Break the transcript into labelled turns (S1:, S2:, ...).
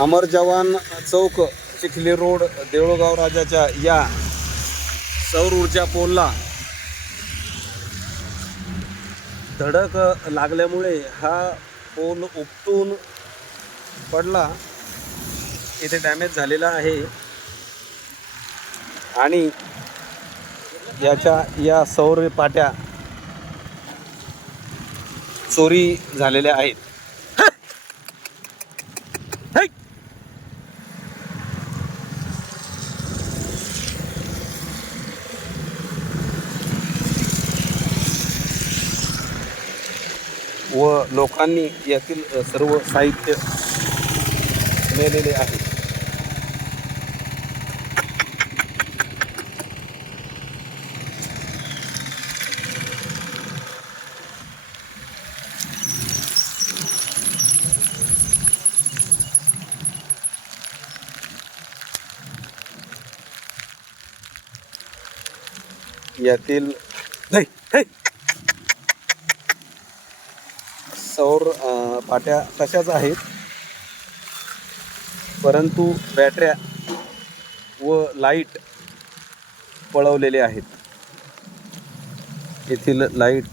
S1: अमर जवान चौक चिखली रोड देऊळगाव राजाच्या या सौर ऊर्जा पोलला धडक लागल्यामुळे हा पोल उपटून पडला. इथे डॅमेज झालेला आहे. आणि याच्या या सौर पाट्या चोरी झालेल्या आहेत. व लोकांनी यातील सर्व साहित्य नेलेले आहे. यातील नाही है! सौर पाट्या तशाच आहेत परंतु बॅटऱ्या व लाइट पळवलेले आहेत येथील लाइट